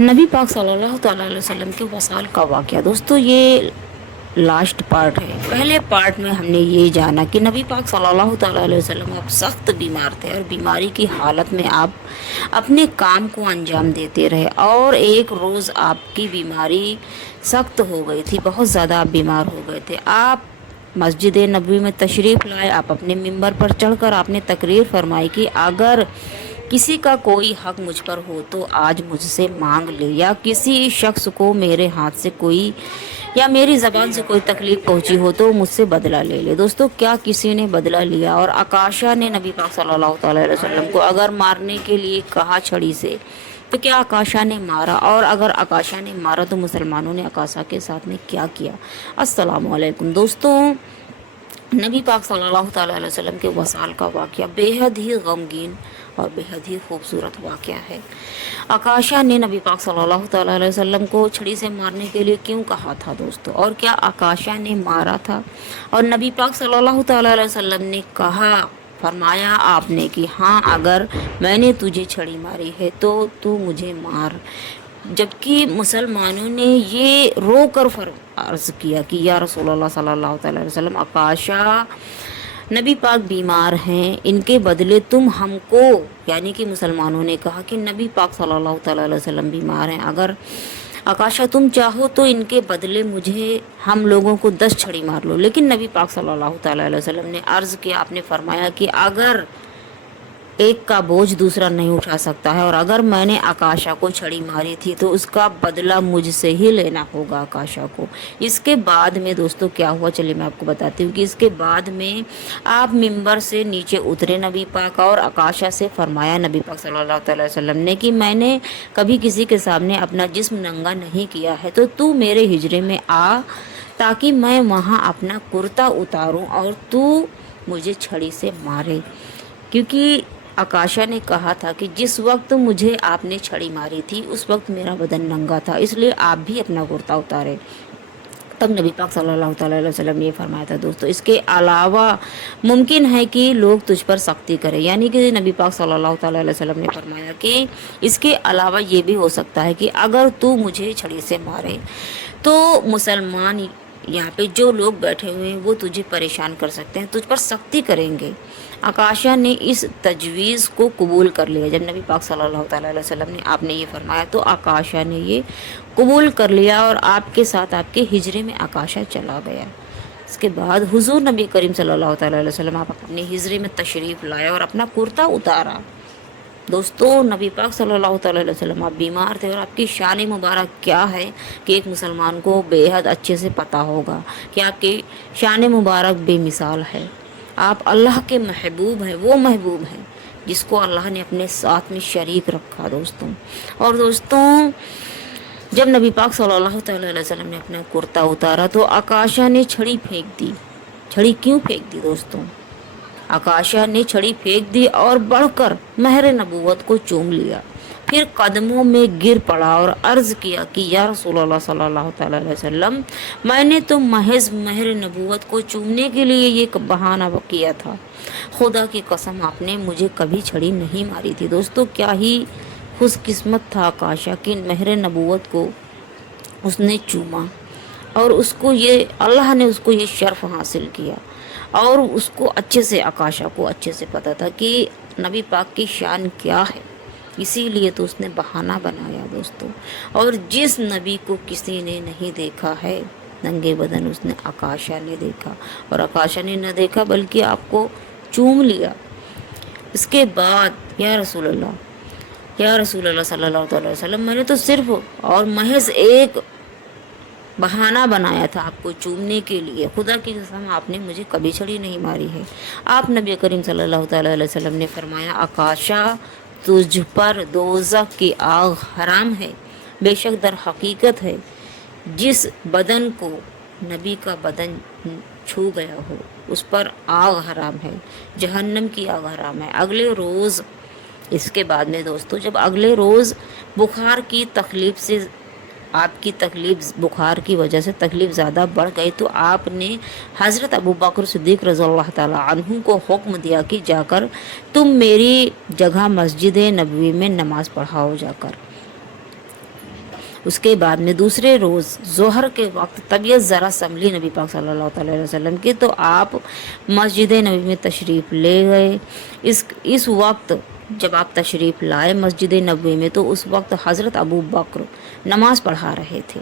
नबी पाक सल्लल्लाहु तआला अलैहि वसल्लम के वसाल का वाक़या। दोस्तों ये लास्ट पार्ट है। पहले पार्ट में हमने ये जाना कि नबी पाक सल्लल्लाहु तआला अलैहि वसल्लम आप सख्त बीमार थे और बीमारी की हालत में आप अपने काम को अंजाम देते रहे, और एक रोज़ आपकी बीमारी सख्त हो गई थी, बहुत ज़्यादा आप बीमार हो गए थे। आप मस्जिद नबवी में तशरीफ़ लाए, आप अपने मिंबर पर चढ़कर आपने तकरीर फरमाई कि अगर किसी का कोई हक मुझ पर हो तो आज मुझसे मांग ले, या किसी शख्स को मेरे हाथ से कोई या मेरी ज़बान से कोई तकलीफ़ पहुंची हो तो मुझसे बदला ले ले। दोस्तों क्या किसी ने बदला लिया? और आकाशा ने नबी पाक सल्लल्लाहु अलैहि वसल्लम को अगर मारने के लिए कहा छड़ी से, तो क्या आकाशा ने मारा? और अगर आकाशा ने मारा तो मुसलमानों ने आकाशा के साथ में क्या किया? अस्सलामु अलैकुम दोस्तों, नबी पाक सल्लल्लाहु अलैहि वसल्लम के वसाल का वाक़या बेहद ही गमगीन और बेहद ही खूबसूरत वाक़या है। आकाशा ने नबी पाक सल्लल्लाहु अलैहि वसल्लम को छड़ी से मारने के लिए क्यों कहा था दोस्तों, और क्या आकाशा ने मारा था? और नबी पाक सल्लल्लाहु अलैहि वसल्लम ने कहा, फरमाया आपने कि हाँ, अगर मैंने तुझे छड़ी मारी है तो तू मुझे मार। जबकि मुसलमानों ने ये रो कर अर्ज़ किया कि या रसूलल्लाह सल्लल्लाहु अलैहि वसल्लम, आकाशा नबी पाक बीमार हैं, इनके बदले तुम हमको, यानी कि मुसलमानों ने कहा कि नबी पाक सल्लल्लाहु अलैहि वसल्लम बीमार हैं, अगर आकाशा तुम चाहो तो इनके बदले मुझे, हम लोगों को 10 छड़ी मार लो। लेकिन नबी पाक सल्लल्लाहु अलैहि वसल्लम ने अर्ज़ किया, आपने फरमाया कि अगर एक का बोझ दूसरा नहीं उठा सकता है, और अगर मैंने आकाशा को छड़ी मारी थी तो उसका बदला मुझसे ही लेना होगा आकाशा को। इसके बाद में दोस्तों क्या हुआ, चलिए मैं आपको बताती हूँ कि इसके बाद में आप मिंबर से नीचे उतरे नबी पाक, और आकाशा से फरमाया नबी पाक सल्लल्लाहु अलैहि वसल्लम ने कि मैंने कभी किसी के सामने अपना जिस्म नंगा नहीं किया है, तो तू मेरे हिजरे में आ ताकि मैं वहाँ अपना कुर्ता उतारूँ और तू मुझे छड़ी से मारे। क्योंकि आकाशा ने कहा था कि जिस वक्त मुझे आपने छड़ी मारी थी उस वक्त मेरा बदन नंगा था, इसलिए आप भी अपना कुर्ता उतारे। तब नबी पाक सल्लल्लाहु अलैहि वसल्लम ने फरमाया था दोस्तों, इसके अलावा मुमकिन है कि लोग तुझ पर सख्ती करें, यानी कि नबी पाक सल्लल्लाहु अलैहि वसल्लम ने फरमाया कि इसके अलावा ये भी हो सकता है कि अगर तू मुझे छड़ी से मारे तो मुसलमान यहाँ पे जो लोग बैठे हुए हैं वो तुझे परेशान कर सकते हैं, तुझ पर सख्ती करेंगे। आकाशा ने इस तजवीज़ को कबूल कर लिया। जब नबी पाक सल्लल्लाहु अलैहि वसल्लम ने आपने ये फरमाया तो आकाशा ने ये कबूल कर लिया, और आपके साथ आपके हिजरे में आकाशा चला गया। इसके बाद हुजूर नबी करीम सल्लल्लाहु अलैहि वसल्लम आप अपने हिजरे में तशरीफ़ लाए और अपना कुर्ता उतारा। दोस्तों नबी पाक सल्लल्लाहु अलैहि वसल्लम आप बीमार थे, और आपकी शान मुबारक क्या है कि एक मुसलमान को बेहद अच्छे से पता होगा कि आपकी शान मुबारक बेमिसाल है। आप अल्लाह के महबूब हैं, वो महबूब हैं जिसको अल्लाह ने अपने साथ में शरीक रखा दोस्तों। और दोस्तों जब नबी पाक सल्लल्लाहु अलैहि वसल्लम ने अपना कुर्ता उतारा तो आकाशा ने छड़ी फेंक दी। छड़ी क्यों फेंक दी दोस्तों? आकाशा ने छड़ी फेंक दी और बढ़कर महर नबूवत को चूम लिया, फिर कदमों में गिर पड़ा और अर्ज़ किया कि या रसूलल्लाह सल्लल्लाहु अलैहि वसल्लम, मैंने तो महज महर नबूवत को चूमने के लिए ये बहाना किया था, खुदा की कसम आपने मुझे कभी छड़ी नहीं मारी थी। दोस्तों क्या ही खुशकिस्मत था आकाशा कि महर नबूवत को उसने चूमा, और उसको ये अल्लाह ने उसको ये शर्फ हासिल किया, और उसको अच्छे से, आकाशा को अच्छे से पता था कि नबी पाक की शान क्या है, इसीलिए तो उसने बहाना बनाया दोस्तों। और जिस नबी को किसी ने नहीं देखा है नंगे बदन, उसने आकाशा ने देखा, और आकाशा ने न देखा बल्कि आपको चूम लिया। इसके बाद या रसूलल्लाह सल्लल्लाहु अलैहि वसल्लम, मैंने तो सिर्फ और महज एक बहाना बनाया था आपको चूमने के लिए, खुदा की कसम आपने मुझे कभी छड़ी नहीं मारी है। आप नबी करीम सल्लल्लाहु अलैहि वसल्लम ने फरमाया, आकाशा तुझ पर दोज़ख की आग हराम है। बेशक दर हकीकत है जिस बदन को नबी का बदन छू गया हो उस पर आग हराम है, जहन्नम की आग हराम है। अगले रोज़, इसके बाद में दोस्तों जब अगले रोज़ बुखार की तकलीफ़ से, आपकी तकलीफ़ बुखार की वजह से तकलीफ़ ज़्यादा बढ़ गई तो आपने हज़रत अबू बकर सिद्दीक़ रज़ियल्लाहु ताला अन्हु को हुक्म दिया कि जाकर तुम मेरी जगह मस्जिद नबवी में नमाज़ पढ़ाओ जाकर। اس کے بعد میں دوسرے روز ظہر کے وقت طبیعت ذرا سنبھلی نبی پاک صلی اللہ علیہ وسلم کی، تو آپ مسجد نبی میں تشریف لے گئے۔ اس وقت جب آپ تشریف لائے مسجد نبوی میں، تو اس وقت حضرت ابو بکر نماز پڑھا رہے تھے۔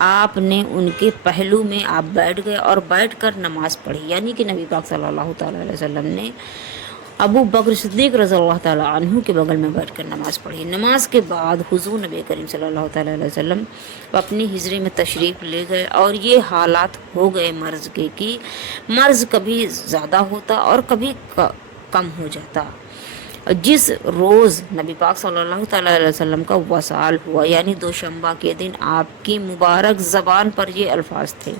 آپ نے ان کے پہلو میں آپ بیٹھ گئے اور بیٹھ کر نماز پڑھی، یعنی کہ نبی پاک صلی اللہ تعالیٰ علیہ وسلم نے ابو بکر صدیق رضی اللہ تعالیٰ عنہ کے بغل میں بیٹھ کر نماز پڑھی۔ نماز کے بعد حضور نبی کریم صلی اللہ تعالیٰ علیہ وسلم اپنی ہجرے میں تشریف لے گئے، اور یہ حالات ہو گئے مرض کے کہ مرض کبھی زیادہ ہوتا اور کبھی کم ہو جاتا۔ جس روز نبی پاک صلی اللہ تعالیٰ علیہ وسلم کا وصال ہوا، یعنی دوشنبہ کے دن، آپ کی مبارک زبان پر یہ الفاظ تھے،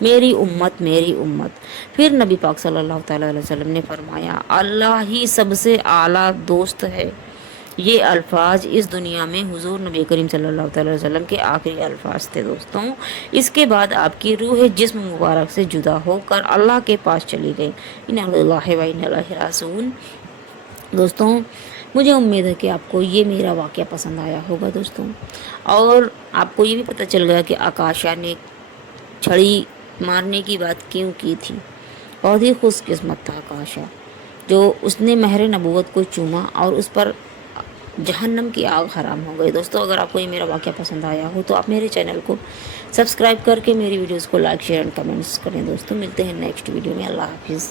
میری امت میری امت۔ پھر نبی پاک صلی اللہ تعالیٰ علیہ وسلم نے فرمایا، اللہ ہی سب سے اعلیٰ دوست ہے۔ یہ الفاظ اس دنیا میں حضور نبی کریم صلی اللہ تعالیٰ علیہ وسلم کے آخری الفاظ تھے دوستوں۔ اس کے بعد آپ کی روح جسم مبارک سے جدا ہو کر اللہ کے پاس چلی گئی۔ انا للہ و انا الیہ راجعون۔ دوستوں، مجھے امید ہے کہ آپ کو یہ میرا واقعہ پسند آیا ہوگا دوستوں، اور آپ کو یہ بھی پتہ چل گیا کہ آکاشا نے چھڑی مارنے کی بات کیوں کی تھی۔ بہت ہی خوش قسمت تھا آکاشا، جو اس نے مہر نبوت کو چوما اور اس پر جہنم کی آگ حرام ہو گئی۔ دوستوں، اگر آپ کو یہ میرا واقعہ پسند آیا ہو تو آپ میرے چینل کو سبسکرائب کر کے میری ویڈیوز کو لائک، شیئر اینڈ کمنٹس کریں۔ دوستوں، ملتے ہیں نیکسٹ ویڈیو میں۔ اللہ حافظ۔